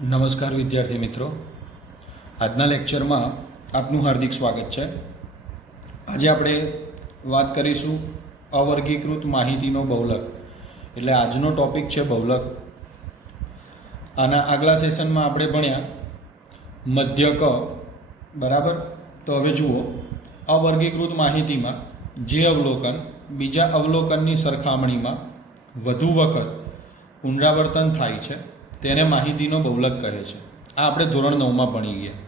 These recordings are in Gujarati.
નમસ્કાર વિદ્યાર્થી મિત્રો, આજના લેક્ચરમાં આપનું હાર્દિક સ્વાગત છે। આજે આપણે વાત કરીશું અવર્ગીકૃત માહિતીનો બહુલક, એટલે આજનો ટોપિક છે બહુલક। આના આગલા સેશનમાં આપણે ભણ્યા મધ્યક, બરાબર। તો હવે જુઓ, અવર્ગીકૃત માહિતીમાં જે અવલોકન બીજા અવલોકનની સરખામણીમાં વધુ વખત પુનરાવર્તન થાય છે તેને માહિતીનો બહુલક કહે છે। આ આપણે ધોરણ 9માં ભણી ગયા।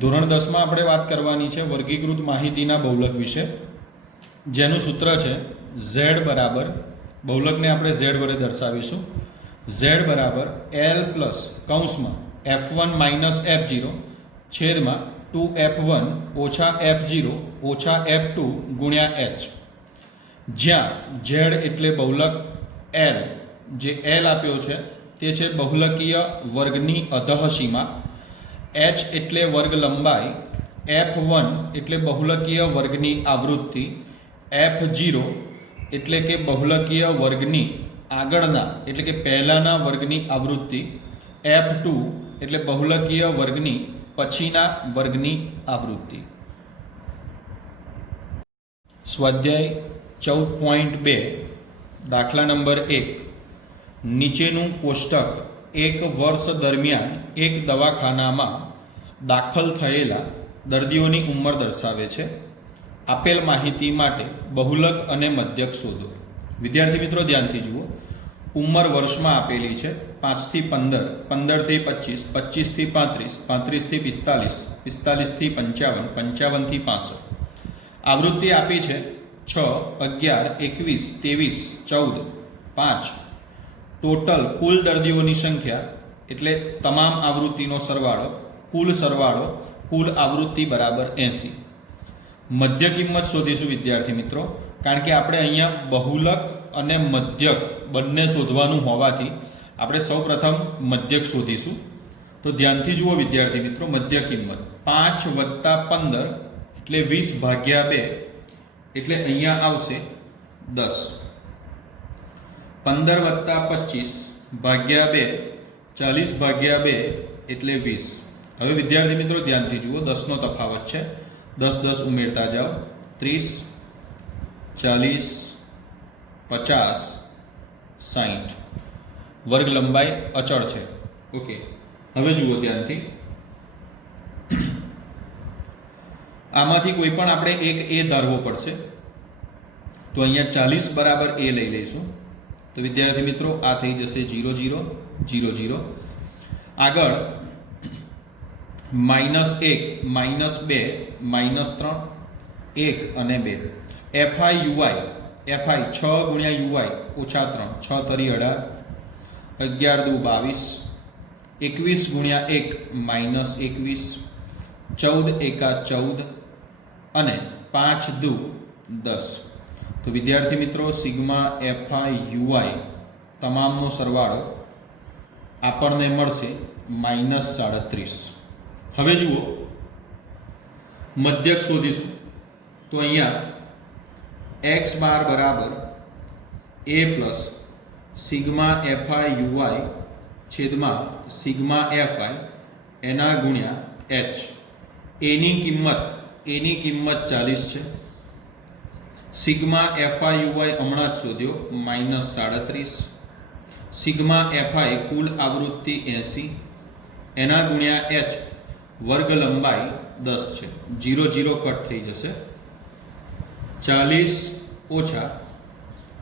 ધોરણ 10માં આપણે વાત કરવાની છે વર્ગીકૃત માહિતીના બહુલક વિશે, જેનું સૂત્ર છે z બરાબર, બહુલકને આપણે z વડે દર્શાવીશું, z બરાબર l પ્લસ કૌંસમાં f1 માઇનસ f0 છેદમાં 2f1 ઓછા f0 ઓછા f2 ગુણ્યા h, જ્યાં z એટલે બહુલક, l જે l આપ્યો છે તે છે બહુલકીય વર્ગની અધઃસીમા, h એટલે વર્ગ લંબાઈ, f1 એટલે બહુલકીય વર્ગની આવૃત્તિ, f0 એટલે કે બહુલકીય વર્ગની આગળના એટલે કે પહેલાના વર્ગની આવૃત્તિ, f2 એટલે બહુલકીય વર્ગની પછીના વર્ગની આવૃત્તિ। સ્વાધ્યાય 14.2 દાખલા નંબર 1, નીચેનું કોષ્ટક એક વર્ષ દરમિયાન એક દવાખાનામાં દાખલ થયેલા દર્દીઓની ઉંમર દર્શાવે છે। આપેલ માહિતી માટે બહુલક અને મધ્યક શોધો। વિદ્યાર્થી મિત્રો ધ્યાનથી જુઓ, ઉંમર વર્ષમાં આપેલી છે 5 થી 15, 15 થી 25, 25 થી 35, 35 થી 45, 45 થી 55, 55 થી 65। આવૃત્તિ આપી છે 6, 11, 21, 23, 14, 5। ટોટલ કુલ દર્દીઓની સંખ્યા એટલે તમામ આવૃત્તિનો સરવાળો, કુલ આવૃત્તિ બરાબર 80। મધ્ય કિંમત શોધીશું વિદ્યાર્થી મિત્રો, કારણ કે આપણે અહીંયા બહુલક અને મધ્યક બંને શોધવાનું હોવાથી આપણે સૌપ્રથમ મધ્યક શોધીશું। તો ધ્યાનથી જુઓ વિદ્યાર્થી મિત્રો, મધ્ય કિંમત 5 વત્તા 15 એટલે 20 ભાગ્યા 2 એટલે અહીંયા આવશે 10, 15 વત્તા 25 ભાગ્યા 2 40 ભાગ્યા 2 એટલે 20। હવે વિદ્યાર્થી મિત્રો ધ્યાનથી જુઓ, 10નો તફાવત છે, 10 10 ઉમેરતા જાઓ, 30, 40, 50, 60। વર્ગ લંબાઈ અચળ છે, ઓકે। હવે જુઓ ધ્યાનથી, આમાંથી કોઈ પણ આપણે એક એ ધારવો પડશે, તો અહીંયા 40 બરાબર એ લઈ લઈશું। તો વિદ્યાર્થી મિત્રો આ થઈ જશે 0 0 0 0। આગળ -1, -2, -3, 1 અને 2, fi ui, fi 6 ગુણ્યા ui ઓછા 3, 6 તરી 18, 11 દુ 22, 21 ગુણ્યા 1 -21, 14 એકા 14 અને 5 દુ 10। તો વિદ્યાર્થી મિત્રો સિગ્મા fi ui તમામનો સરવાળો આપણને મળશે -37। હવે જુઓ, મધ્યક શોધીશું, તો અહીંયા x બાર બરાબર a plus sigma fi ui છેદમાં સિગ્મા fi એના ગુણ્યા h, એની કિંમત 40 છે, સિગ્મા fi ui હમણાં જ શોધ્યો -37, સિગ્મા fi કુલ આવૃત્તિ 80 એના ગુણ્યા h, વર્ગ લંબાઈ 10 છે, 0 0 કટ થઈ જશે, 40 ઓછા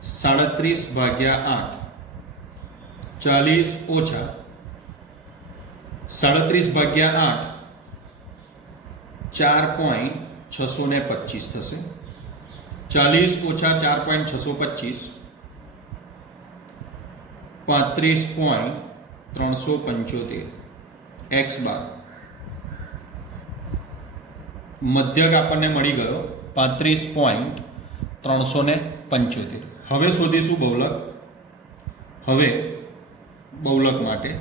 37 ભાગ્યા 8, 40 ઓછા 37 ભાગ્યા 8 4.625 થશે, 40 ઓછા 4.625 35.375 x બાર। મધ્યક આપણને મળી ગયો 35.375। હવે શોધીશું બહુલક। હવે બહુલક માટે,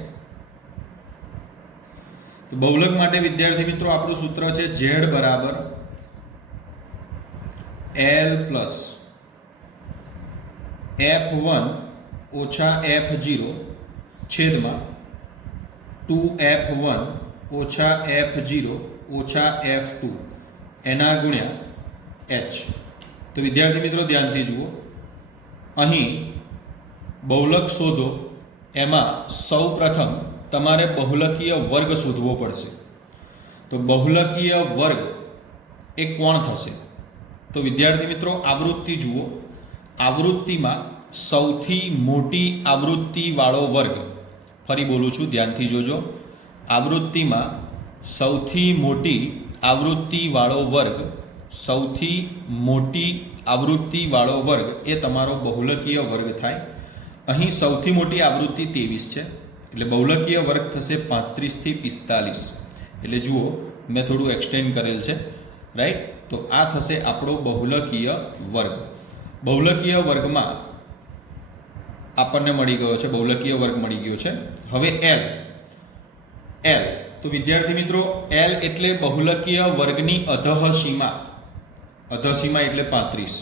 તો બહુલક માટે વિદ્યાર્થી મિત્રો આપણું સૂત્ર છે z બરાબર l પ્લસ f1 ઓછા f0 છેદમાં 2f1 ઓછા f0 ઓછા f2 એના ગુણ્યા h. તો વિદ્યાર્થી મિત્રો ધ્યાનથી જુઓ, અહીં બહુલક શોધો, એમાં સૌ પ્રથમ તમારે બહુલકીય વર્ગ શોધવો પડશે. તો બહુલકીય વર્ગ એ કોણ થશે? તો વિદ્યાર્થી મિત્રો આવૃત્તિ જુઓ, આવૃત્તિમાં સૌથી મોટી આવૃત્તિવાળો વર્ગ, ફરી બોલું છું ધ્યાનથી જોજો, આવૃત્તિમાં સૌથી મોટી આવૃત્તિવાળો વર્ગ, સૌથી મોટી આવૃત્તિવાળો વર્ગ એ તમારો બહુલકીય વર્ગ થાય. અહીં સૌથી મોટી આવૃત્તિ 23 છે, એટલે બહુલકીય વર્ગ થશે 35 થી 45. એટલે જુઓ મેં થોડું એક્સટેન્ડ કરેલ છે, રાઈટ. તો આ થશે આપણો બહુલકીય વર્ગ. બહુલકીય વર્ગમાં આપણને મળી ગયો છે, બહુલકીય વર્ગ મળી ગયો છે. હવે L, તો વિદ્યાર્થી મિત્રો L એટલે બહુલકીય વર્ગની અધઃ સીમા, અધઃ સીમા એટલે 35.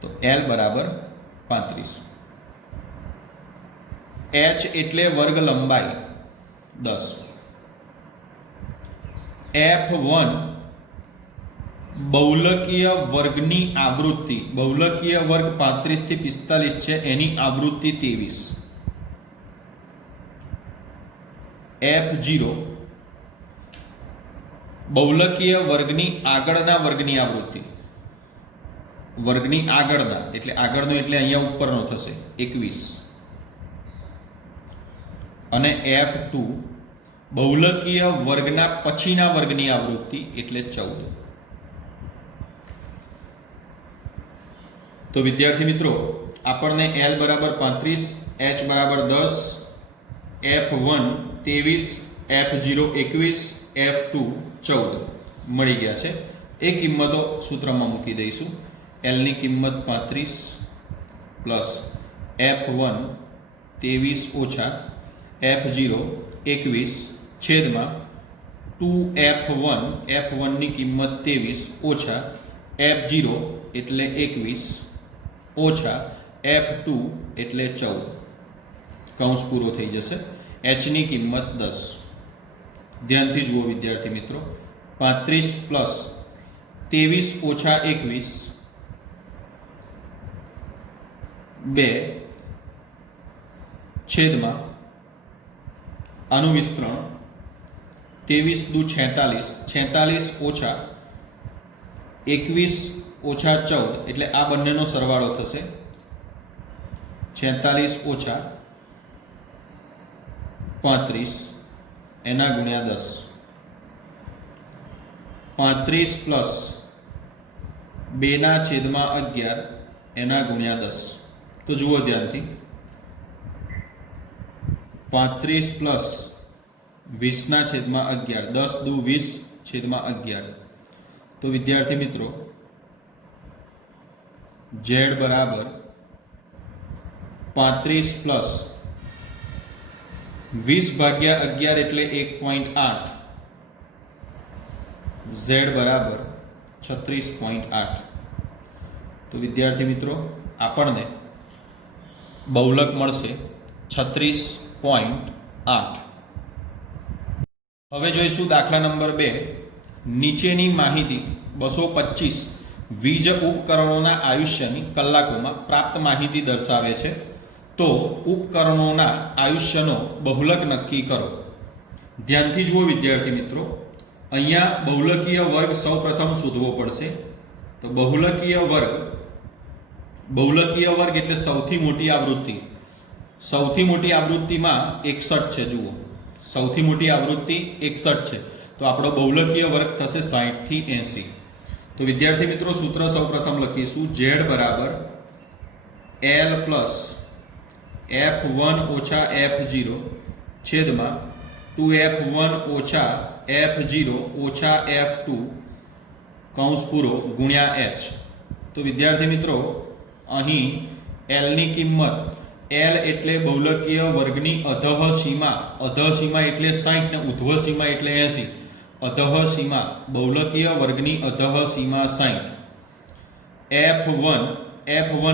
તો L બરાબર 35. H એટલે વર્ગ લંબાઈ 10. F1 બહુલકીય વર્ગની આવૃત્તિ, બહુલકીય વર્ગ 35 થી 45 છે, એની આવૃત્તિ 23. F0 બહુલકીય વર્ગની આગળના વર્ગની આવૃત્તિ, વર્ગની આગળના એટલે આગળનો એટલે અહીંયા ઉપરનો થશે 21. અને F2 બહુલકીય વર્ગના પછીના વર્ગની આવૃત્તિ એટલે 14. તો વિદ્યાર્થી મિત્રો આપણને L બરાબર 35, H બરાબર 10, F1 23, F0 21, F2 14 મળી ગયા છે. એ કિંમતો સૂત્રમાં મૂકી દઈશું. L ની કિંમત 35 પ્લસ F1 23 ઓછા F0 21 છેદમાં 2F1, F1 ની કિંમત 23 ઓછા F0 એટલે 21 ઓછા F2 એટલે 14. કૌંસ પૂરો થઈ જશે. H ની કિંમત 10. ધ્યાનથી જુઓ વિદ્યાર્થી મિત્રો, 35 પ્લસ 23 ઓછા 21 2 છેદમાં આનું વિસ્તરણ 23 દુ 46, 46 ઓછા 21 ઓછા 14 એટલે આ બંનેનો સરવાળો થશે 46 ઓછા 35 એના ગુણ્યા 10. 35 પ્લસ 2 ના છેદમાં 11 એના ગુણ્યા 10. તો જુઓ ધ્યાનથી, 35 પ્લસ 20 ના છેદમાં 11, 10 દુ 20 છેદમાં 11. તો વિદ્યાર્થી મિત્રો Z બરાબર 35 પ્લસ 20 ભાગ્યા 11 એટલે 1.8, Z બરાબર 36.8. તો વિદ્યાર્થી મિત્રો આપણને બહુલક મળશે 36.8. હવે જોઈશું દાખલા નંબર 2. નીચેની માહિતી 225 વીજ ઉપકરણોના આયુષ્યની કલાકોમાં પ્રાપ્ત માહિતી દર્શાવે છે. તો ઉપકરણોના આયુષ્યનો બહુલક નક્કી કરો. ધ્યાનથી જુઓ વિદ્યાર્થી મિત્રો, અહીંયા બહુલકીય વર્ગ સૌપ્રથમ શોધવો પડશે. તો બહુલકીય વર્ગ એટલે સૌથી મોટી આવૃત્તિ. સૌથી મોટી આવૃત્તિમાં 61 છે. જુઓ, સૌથી મોટી આવૃત્તિ 61 છે, તો આપણો બહુલકીય વર્ગ થશે 60 થી 80. તો વિદ્યાર્થી મિત્રો સૂત્ર સૌપ્રથમ લખીશું. Z બરાબર L પ્લસ F1 ઓછા F0 છેદમાં 2F1 ઓછા F0 ઓછા F2 કૌંસ પૂરો ગુણ્યા H. તો વિદ્યાર્થી મિત્રો અહીં L ની કિંમત, L એટલે બહુલકીય વર્ગની અધઃ સીમા, અધઃ સીમા એટલે 60 ને ઉધ્વ સીમા એટલે 80. અધઃ સીમા, બહુલકીય વર્ગની અધઃ સીમા 60. F1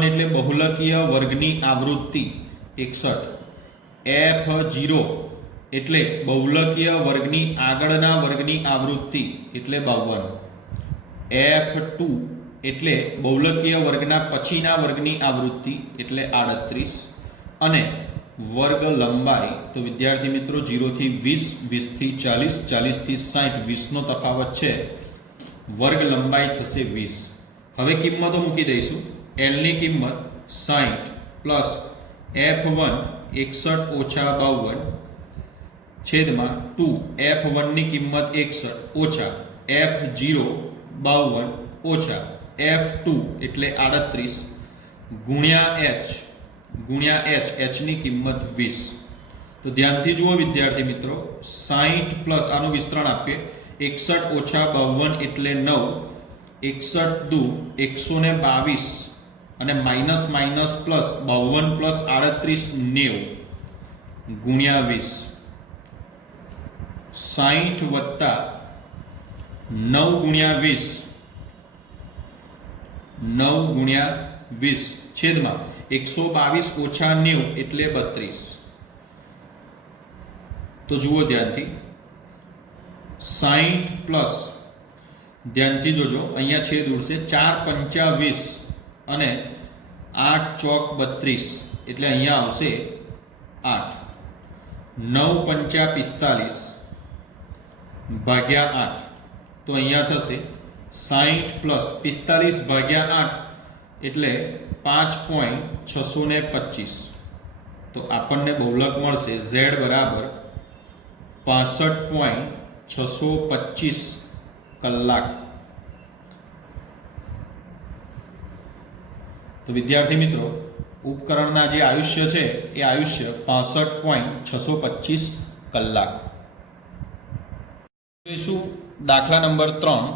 એટલે બહુલકીય વર્ગની આવૃત્તિ 61. F0 એટલે બહુલકીય વર્ગની આગળના વર્ગની આવૃત્તિ એટલે 52. F2 એટલે બહુલકીય વર્ગના પછીના વર્ગની આવૃત્તિ એટલે 38. અને વર્ગ લંબાઈ તો વિદ્યાર્થી મિત્રો 0 થી 20, 20 થી 40, 40 થી 60, 20 નો તફાવત છે. વર્ગ લંબાઈ થશે 20. હવે કિંમતો મૂકી દઈશું. L ની કિંમત 60 પ્લસ F1 61 ઓછા 52 છેદમાં 2 F1 ની કિંમત 61 ઓછા F0 52 ઓછા F2 એટલે 38 ગુણ્યા H ની કિંમત 20. તો ધ્યાનથી જુઓ વિદ્યાર્થી મિત્રો, 60 પ્લસ આનું વિસ્તરણ આપીએ 61 ઓછા 52 એટલે 9, 61 દુ 122 અને માઇનસ માઇનસ પ્લસ 52 પ્લસ 38 90 ગુણ્યા 20. 60 વત્તા 9 ગુણ્યા 20 9 ગુણ્યા 20 છેદમાં 122 ઓછા 90 એટલે 32. તો જુઓ ધ્યાનથી, 60 પ્લસ ધ્યાનથી જોજો, અહીંયા છેદ ઉડશે 4 પંચા 20 અને 8 ચોક 32 એટલે અહીંયા આવશે 8. 9 પંચા 45 ભાગ્યા 8 તો અહીંયા થશે 60 પ્લસ 45 ભાગ્યા 8 એટલે 5.625. તો આપણને બહુલક મળશે Z બરાબર 65.625 કલાક. તો વિદ્યાર્થી મિત્રો, ઉપકરણના જે આયુષ્ય છે એ આયુષ્ય 65.625 કલાક. જોઈશું દાખલા નંબર 3.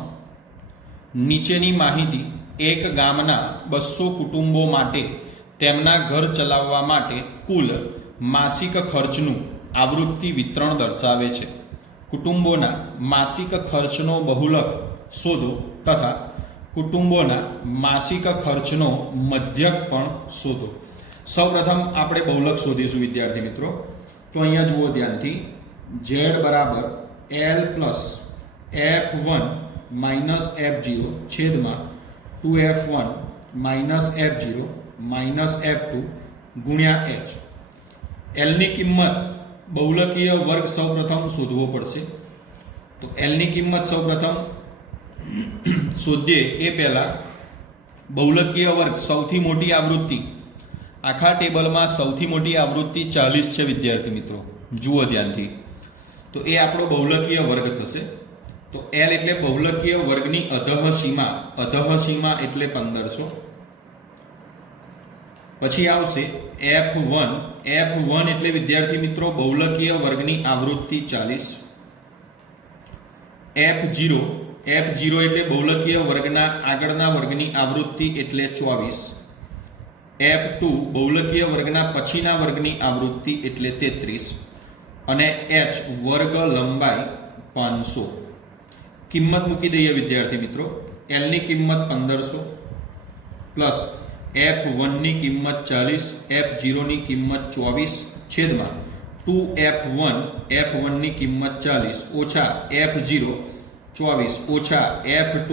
નીચેની માહિતી એક ગામના 200 કુટુંબો માટે તેમના ઘર ચલાવવા માટે કુલ માસિક ખર્ચનું આવૃત્તિ વિતરણ દર્શાવે છે. કુટુંબોના માસિક ખર્ચનો બહુલક શોધો તથા કુટુંબોના માસિક ખર્ચનો મધ્યક પણ શોધો. સૌપ્રથમ આપણે બહુલક શોધીશું વિદ્યાર્થી મિત્રો. તો અહીંયા જુઓ ધ્યાનથી, Z બરાબર L plus F1 minus F0 છેદમાં 2F1 minus F0 minus F2 ગુણ્યા H. L ની કિંમત બહુલકીય વર્ગ સૌપ્રથમ શોધવો પડશે. તો L ની કિંમત સૌપ્રથમ શોધીએ એ પહેલા બહુલકીય વર્ગ સૌથી મોટી આવૃત્તિ, આખા ટેબલમાં સૌથી મોટી આવૃત્તિ 40 છે વિદ્યાર્થી મિત્રો, જુઓ ધ્યાનથી. તો એ આપણો બહુલકીય વર્ગ થશે. તો L એટલે બહુલકીય વર્ગની અધઃ સીમા એટલે 1500. પછી આવશે F1 એટલે વિદ્યાર્થી મિત્રો બહુલકીય વર્ગની આવૃત્તિ 40. F0 એટલે બહુલકીય વર્ગના આગળના વર્ગની આવૃત્તિ એટલે 24. F2 બહુલકીય વર્ગના પછીના વર્ગની આવૃત્તિ એટલે 33. અને H વર્ગ લંબાઈ 500. કિંમત મૂકી દઈએ વિદ્યાર્થી મિત્રો. L ની કિંમત 1500 પ્લસ F1 ની કિંમત 40, F0 ની કિંમત 24 છેદમાં 2F1 ની કિંમત 40 ઓછા F0 24 ઓછા F2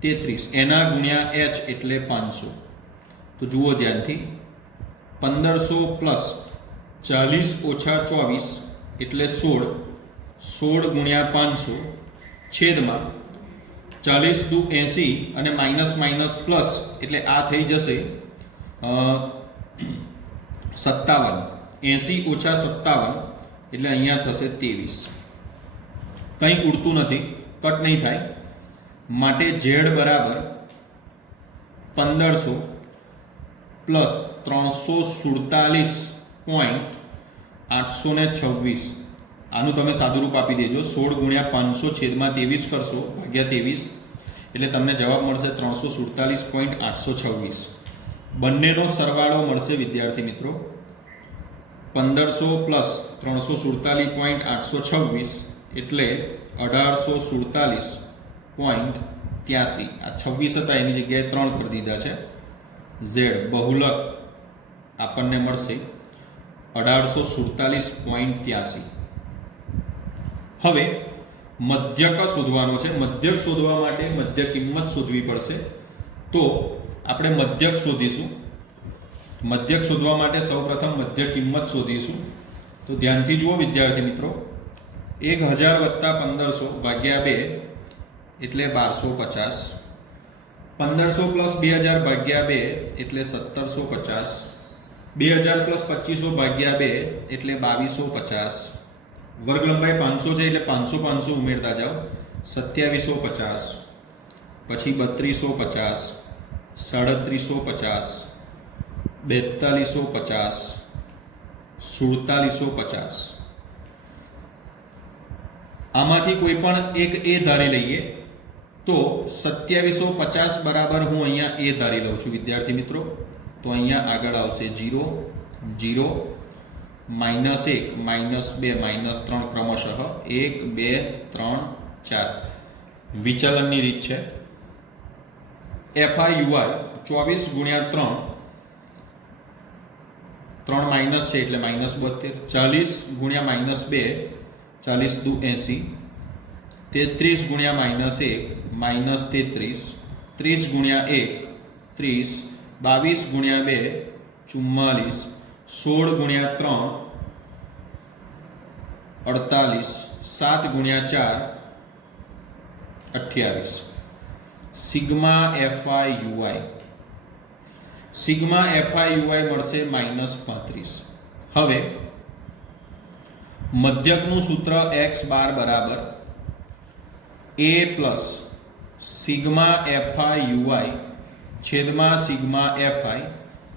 33 એના ગુણ્યા H એટલે 500. તો જુઓ ધ્યાનથી, 1500 પ્લસ 40 ઓછા 24 એટલે 16 ગુણ્યા 500 છેદમાં 40 દુ 80 અને માઇનસ માઇનસ પ્લસ એટલે આ થઈ જશે 57. 80 ઓછા 57 એટલે અહીંયા થશે 23. કંઈ ઉડતું નથી, કટ નહીં થાય. માટે Z બરાબર 1500 પ્લસ 347.826. આનું તમે સાદું રૂપ આપી દેજો. 16 ગુણ્યા 500 છેદમાં 23 કરશો ભાગ્યા 23 એટલે તમને જવાબ મળશે 347.826. બંનેનો સરવાળો મળશે વિદ્યાર્થી મિત્રો 1500 પ્લસ 347.826 એટલે 1847.83. આ 26 હતા એની જગ્યાએ 3 કરી દીધા છે. Z બહુલક આપણને મળશે 1847.83. હવે મધ્યક શોધવાનો છે. મધ્યક શોધવા માટે મધ્ય કિંમત શોધવી પડશે. તો આપણે મધ્યક શોધીશું. મધ્યક શોધવા માટે સૌપ્રથમ મધ્ય કિંમત શોધીશું. તો ધ્યાનથી જુઓ વિદ્યાર્થી મિત્રો, 1000 વત્તા 1500 ભાગ્યા 2 એટલે 1250. 1500 પ્લસ 2000 ભાગ્યા 2 એટલે 1750. 2000 પ્લસ 2500 ભાગ્યા 2 એટલે 2250. વર્ગ લંબાઈ 500 છે એટલે 500 500 ઉમેરતા જાઓ. 2750, પછી 3250, 3750, 4250, 4750. આમાંથી કોઈ પણ એક એ ધારી લઈએ તો 2750 બરાબર હું અહીંયા એ ધારી લઉં છું વિદ્યાર્થી મિત્રો. તો અહીંયા આગળ આવશે 0 0 -1 -2 -3 ક્રમશઃ 1 2 3 4 વિચલનની રીત છે. FIUI 24 ગુણ્યા 3 3 માઇનસ છે એટલે -72. 40 ગુણ્યા -2 40 દુ 80. 33 ગુણ્યા -1 -33. 30 ગુણ્યા 1 30. 22 ગુણ્યા 2 44. 16 ગુણ્યા 3 48. 7 ગુણ્યા 4 28. સિગ્મા FIUI મળશે -35. હવે મધ્યકનું સૂત્ર x બાર બરાબર a પ્લસ સિગ્મા FIUI છેદમાં સિગ્મા FI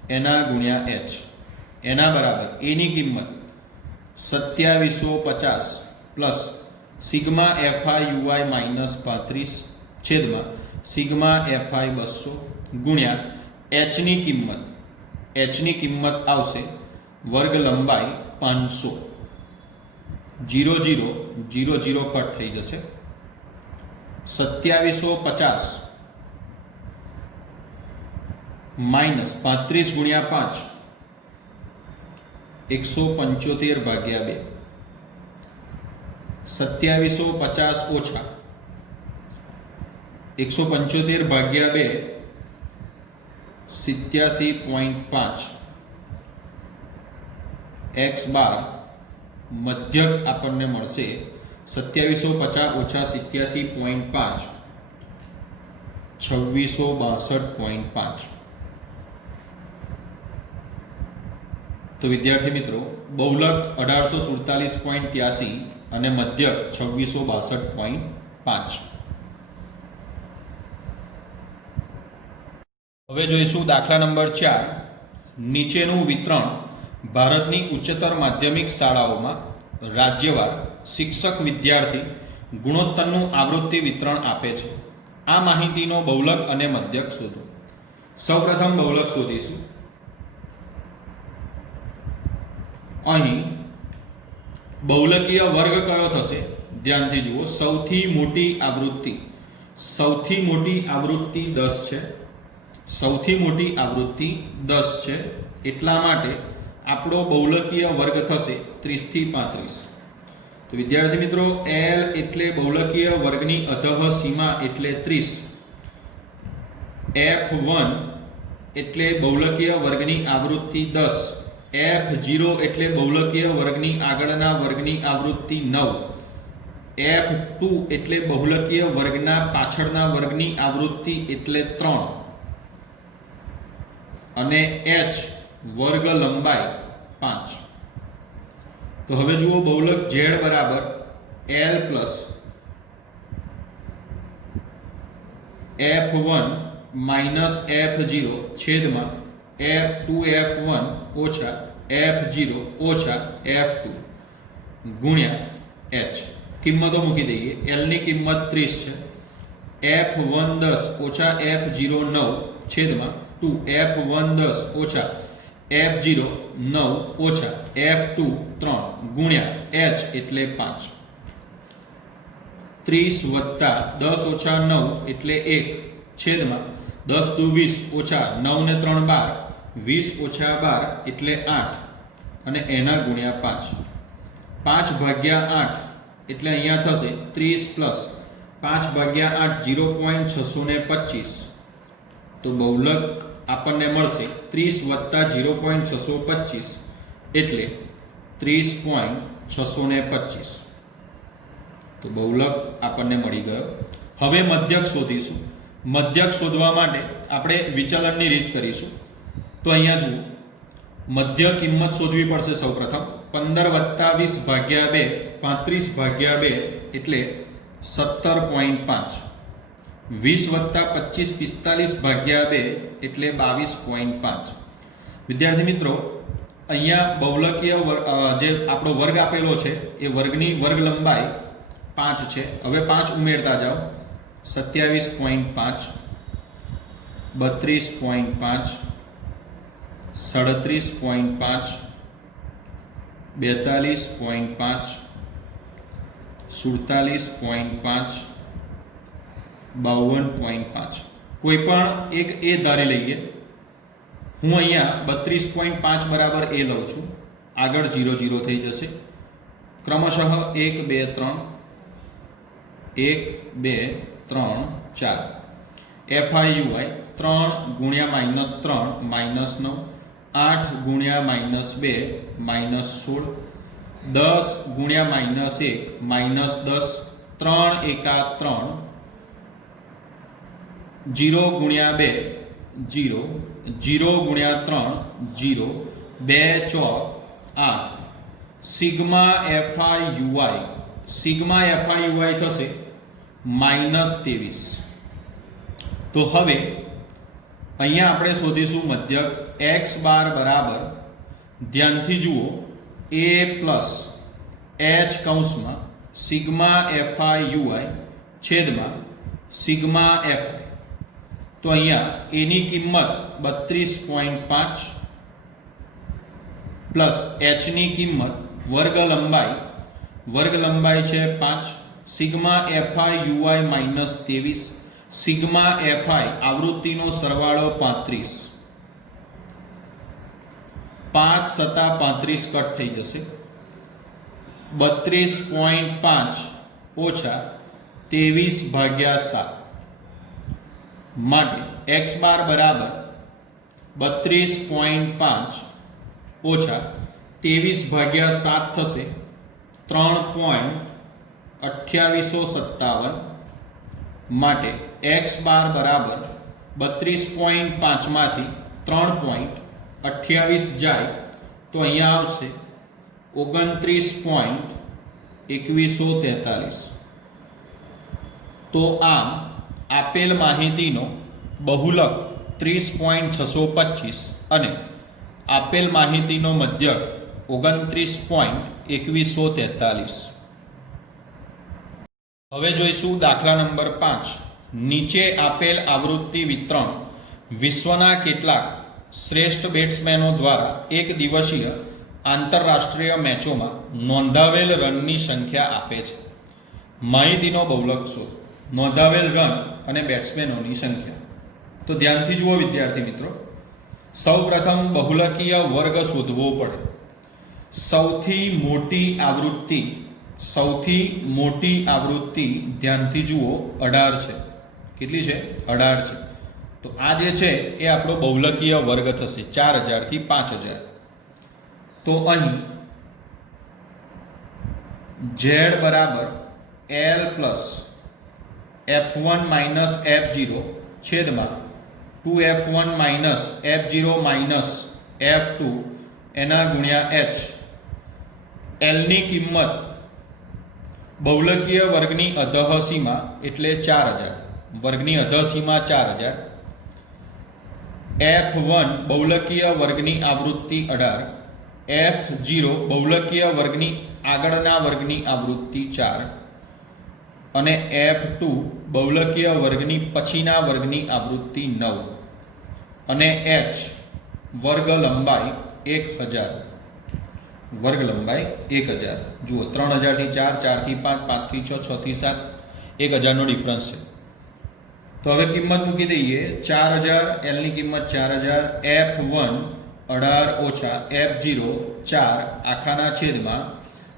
એના ગુણ્યા h. એના બરાબર a ની કિંમત 2750 પ્લસ સિગ્મા FIUI -35 છેદમાં સિગ્મા FI 200 ગુણ્યા h ની કિંમત આવશે વર્ગ લંબાઈ 500. 0 0 0 0 કટ થઈ જશે. 2750 માઇનસ 35 ગુણ્યા 5 175 ભાગ્યા 2. 2750 ઓછા 175 ભાગ્યા 2 87.5 x બાર મધ્યક આપણને મળશે 2750 ઓછા 87.5 2662.5. તો વિદ્યાર્થી મિત્રો બહુલક 1847.83 અને મધ્યક 2662.5. હવે જોઈશું દાખલા નંબર 4. નીચેનું વિતરણ ભારતની ઉચ્ચતર માધ્યમિક શાળાઓમાં રાજ્યવાર શિક્ષક વિદ્યાર્થી ગુણોત્તરનું આવૃત્તિ વિતરણ આપે છે. આ માહિતીનો બહુલક અને મધ્યક શોધો. સૌપ્રથમ બહુલક શોધીશું. અહીં બહુલકીય વર્ગ કયો થશે? ધ્યાનથી જુઓ. સૌથી મોટી આવૃત્તિ 10 છે. સૌથી મોટી આવૃત્તિ 10 છે. એટલા માટે આપણો બહુલકીય વર્ગ થશે 30 થી 35. તો વિદ્યાર્થી મિત્રો L એટલે બહુલકીય વર્ગની અધઃ સીમા એટલે 30. F1 એટલે બહુલકીય વર્ગની આવૃત્તિ 10. F0 એટલે બહુલકીય વર્ગની આગળના વર્ગની આવૃત્તિ 9. F2 એટલે બહુલકીય વર્ગના પાછળના વર્ગની આવૃત્તિ એટલે 3. અને h વર્ગ લંબાઈ 5. તો હવે જુઓ બહુલક z બરાબર L plus F1 minus F0 છેદમાં F2F1 ઓછા F0 ઓછા F2 ગુણ્યા h. કિંમતો મૂકી દઈએ. L ની કિંમત 30 છે. F1 10 ઓછા F0 9 છેદમાં 2 F1 10 ઓછા F0 9 ઓછા F2 3 ગુણ્યા h એટલે 5. 30 વત્તા 10 ઓછા 9 એટલે 1 છેદમાં 10 દુ 20 ઓછા 9 ને 3 12 20 ઓછા 12 એટલે 8 અને એના ગુણ્યા 5. 5 ભાગ્યા 8 એટલે અહીંયા થશે 30 પ્લસ 5 ભાગ્યા 8 0.625. તો બહુલક આપણને મળશે 30 વત્તા 0.625 એટલે 30.625. તો બહુલક આપણને મળી ગયો. હવે મધ્યક શોધીશું. મધ્યક શોધવા માટે આપણે વિચલનની રીત કરીશું. તો અહીંયા જુઓ, મધ્ય કિંમત શોધવી પડશે. સૌપ્રથમ 15 વત્તા 20 ભાગ્યા 2 35 ભાગ્યા 2 એટલે 17.5. 20 વત્તા 25 45 ભાગ્યા 2 એટલે 22.5. વિદ્યાર્થી મિત્રો, અહીંયા બહુલકીય જે આપણો વર્ગ આપેલો છે એ વર્ગની વર્ગ લંબાઈ 5 છે. હવે 5 ઉમેરતા જાઓ. 27.5 32.5 37.5 42.5 47.5 52.5. કોઈ પણ એક એ ધારી લઈએ. હું અહીંયા 32.5 બરાબર એ લઉં છું. આગળ 0 0 થઈ જશે. ક્રમશઃ 1 2 3 1 2 3 4. FIUI 3 ગુણ્યા -3 -9, 8 ગુણ્યા -2 -16, 10 ગુણ્યા -1 -10, 3 એકા 3, 0 ગુણ્યા 2 0, 0 ગુણ્યા 3 0, 2 ચોક 8. સિગ્મા FIUI થશે -23. તો હવે અહીંયા આપણે શોધીશું મધ્યક. x બાર બરાબર, ધ્યાનથી જુઓ, a પ્લસ h કૌંસમાં સિગ્મા FIUI છેદમાં સિગ્મા FI. તો અહીંયા a ની કિંમત 32.5 પ્લસ h ની કિંમત વર્ગ લંબાઈ છે 5. સિગ્મા FIUI -23, સિગ્મા FI આવૃત્તિનો સરવાળો 35. 5 સતા 35 કટ થઈ જશે. 32.5 ઓછા 23 ભાગ્યા 7 માટે x બાર બરાબર 32.5 ઓછા 23 ભાગ્યા 7 થશે 3.2857. માટે x બાર બરાબર 32.5 માંથી 3.28 જાય તો અહીંયા આવશે 29.2143. તો આમ આપેલ માહિતીનો બહુલક 30.625 અને આપેલ માહિતીનો મધ્યક 29.2143. હવે જોઈશું દાખલા નંબર 5. નીચે આપેલ આવૃત્તિ વિતરણ વિશ્વના કેટલાક શ્રેષ્ઠ બેટ્સમેનો દ્વારા એક દિવસીય આંતરરાષ્ટ્રીય મેચોમાં નોંધાવેલ રનની સંખ્યા આપે છે. માહિતીનો બહુલક શોધો. નોંધાવેલ રન અને બેટ્સમેનોની સંખ્યા. તો ધ્યાનથી જુઓ વિદ્યાર્થી મિત્રો, સૌ પ્રથમ બહુલકીય વર્ગ શોધવો પડે. સૌથી મોટી આવૃત્તિ ધ્યાનથી જુઓ 18 છે. કેટલી છે? 18 છે. તો આ જે છે એ આપણો બહુલકીય વર્ગ થશે 4000 થી 5000. તો અહીં z બરાબર l plus f1 minus f0 છેદમાં 2f1 minus f0 minus f2 એના ગુણ્યા h. l ની કિંમત બહુલકીય વર્ગની અધઃસીમા એટલે 4000, વર્ગની અધઃસીમા 4000. f1 બહુલકીય વર્ગની આવૃત્તિ 18, f0 બહુલકીય વર્ગની આગળના વર્ગની આવૃત્તિ 4 અને f2 બહુલકીય વર્ગની પછીના વર્ગની આવૃત્તિ 9 અને h વર્ગ લંબાઈ 1000. વર્ગ લંબાઈ 1000. જુઓ 3000 થી 4, 4 થી 5, 5 થી 6, 6 થી 7, 1000 નો ડિફરન્સ છે. તો હવે કિંમત મૂકી દઈએ. 4000, l ની કિંમત 4000, f1 18 ઓછા f0 4 આખાના છેદમાં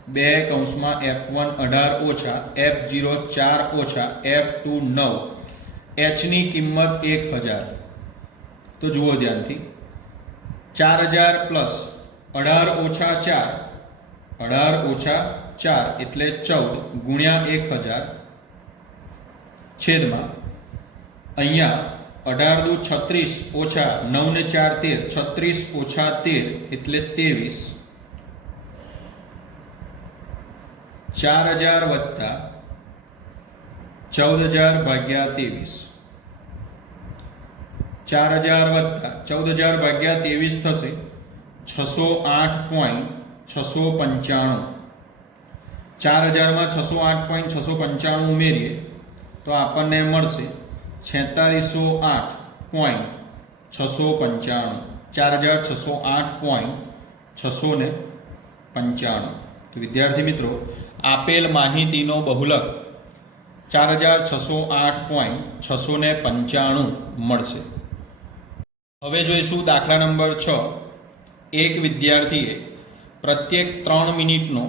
2 F1 18 ઓછા F0 4 ઓછા F2 9 Hની કિંમત 1000. તો જુઓ ધ્યાનથી, 4000 પ્લસ 18 ઓછા 4 એટલે 14 ગુણ્યા 1000 છેદમાં અહીંયા 18 દુ 36 ઓછા 9 ને 4 13, 36 ઓછા 13 એટલે 23, 4000 વત્તા 14000 ભાગ્યા 23, 4000 વત્તા 14000 ભાગ્યા 23 થશે 608.695. 4000 માં 608.695 ઉમેરીએ તો આપણને મળશે 4608.695. 4608.695. તો વિદ્યાર્થી મિત્રો, આપેલ માહિતીનો બહુલક 4608.695 મળશે. હવે જોઈશું દાખલા નંબર 6. એક વિદ્યાર્થીએ પ્રત્યેક 3 મિનિટનો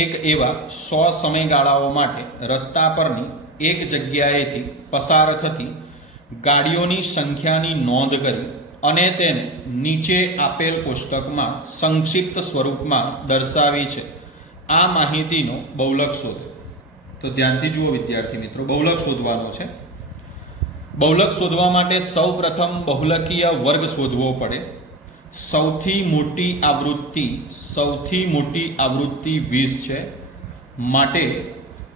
એક એવા 100 સમયગાળાઓ માટે રસ્તા પરની એક જગ્યાએથી પસાર થતી ગાડીઓની સંખ્યાની નોંધ કરી અને તેને નીચે આપેલ કોષ્ટકમાં સંક્ષિપ્ત સ્વરૂપમાં દર્શાવી છે. આ માહિતીનો બહુલક શોધો. તો ધ્યાનથી જુઓ વિદ્યાર્થી મિત્રો, બહુલક શોધવાનો છે. બહુલક શોધવા માટે સૌ પ્રથમ બહુલકીય વર્ગ શોધવો પડે. સૌથી મોટી આવૃત્તિ 20 છે, માટે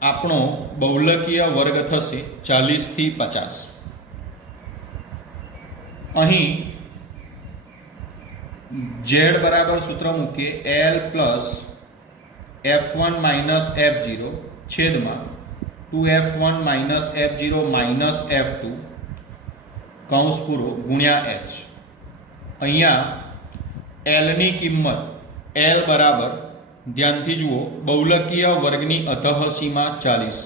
આપણો બહુલકીય વર્ગ થશે 40 થી 50. અહીં z બરાબર સૂત્ર મૂકીએ L plus F1 minus F0 છેદમાં 2F1 minus F0 minus F2 કૌંસ પૂરો ગુણ્યા h. અહીંયા L ની કિંમત L બરાબર, ધ્યાનથી જુઓ, બહુલકીય વર્ગની અધઃસીમા 40,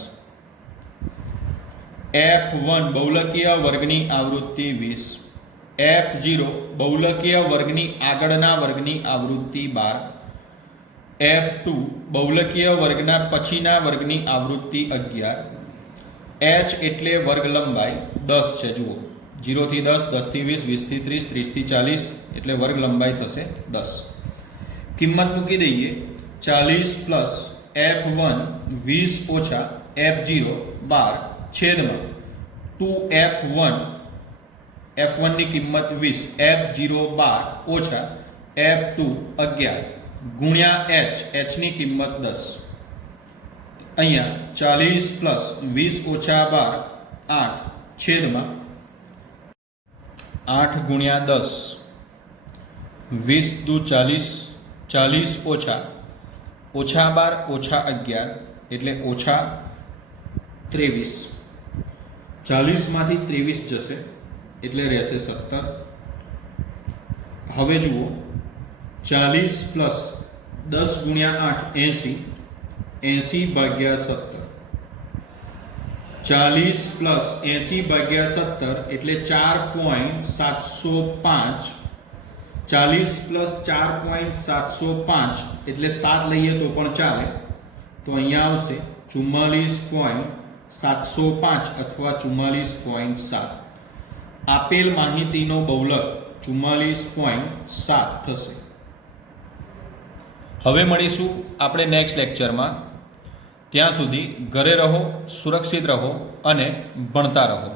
F1 બહુલકીય વર્ગની આવૃત્તિ 20, F0 બહુલકીય વર્ગની આગળના વર્ગની આવૃત્તિ 12, F2 બહુલકીય વર્ગના પછીના વર્ગની આવૃત્તિ 11, h એટલે વર્ગ લંબાઈ 10 છે. જુઓ, 0 થી 10, 10 થી 20, 20 થી 30, 30 થી 40 એટલે વર્ગ લંબાઈ થશે 10. કિંમત મૂકી દઈએ. 40 પ્લસ F1 20 ઓછા F0 12 છેદમાં 2F1, F1 ની કિંમત 20, F0 12 ઓછા F2 11 ગુણ્યા h ની કિંમત 10. અહીંયા 40 પ્લસ 20 ઓછા 12 8 છેદમાં 8 ગુણ્યા 10, 20 દુ 40, 40 ઓછા 12 ઓછા 11 એટલે ઓછા 23. 40 માંથી 23 જશે એટલે રહેશે 17. હવે જુઓ, 40 પ્લસ 10 ગુણ્યા 8 80, 80 ભાગ્યા 17, 40 પ્લસ 80 ભાગ્યા 17 એટલે 4.705. 40 પ્લસ 4.705 એટલે 7 લઈએ તો પણ ચાલે. તો અહીંયા આવશે 44.705 અથવા 44.7. આપેલ માહિતીનો બહુલક 44.7 થશે. હવે મળીશું આપણે નેક્સ્ટ લેક્ચરમાં. ત્યાં સુધી ઘરે રહો, સુરક્ષિત રહો અને ભણતા રહો.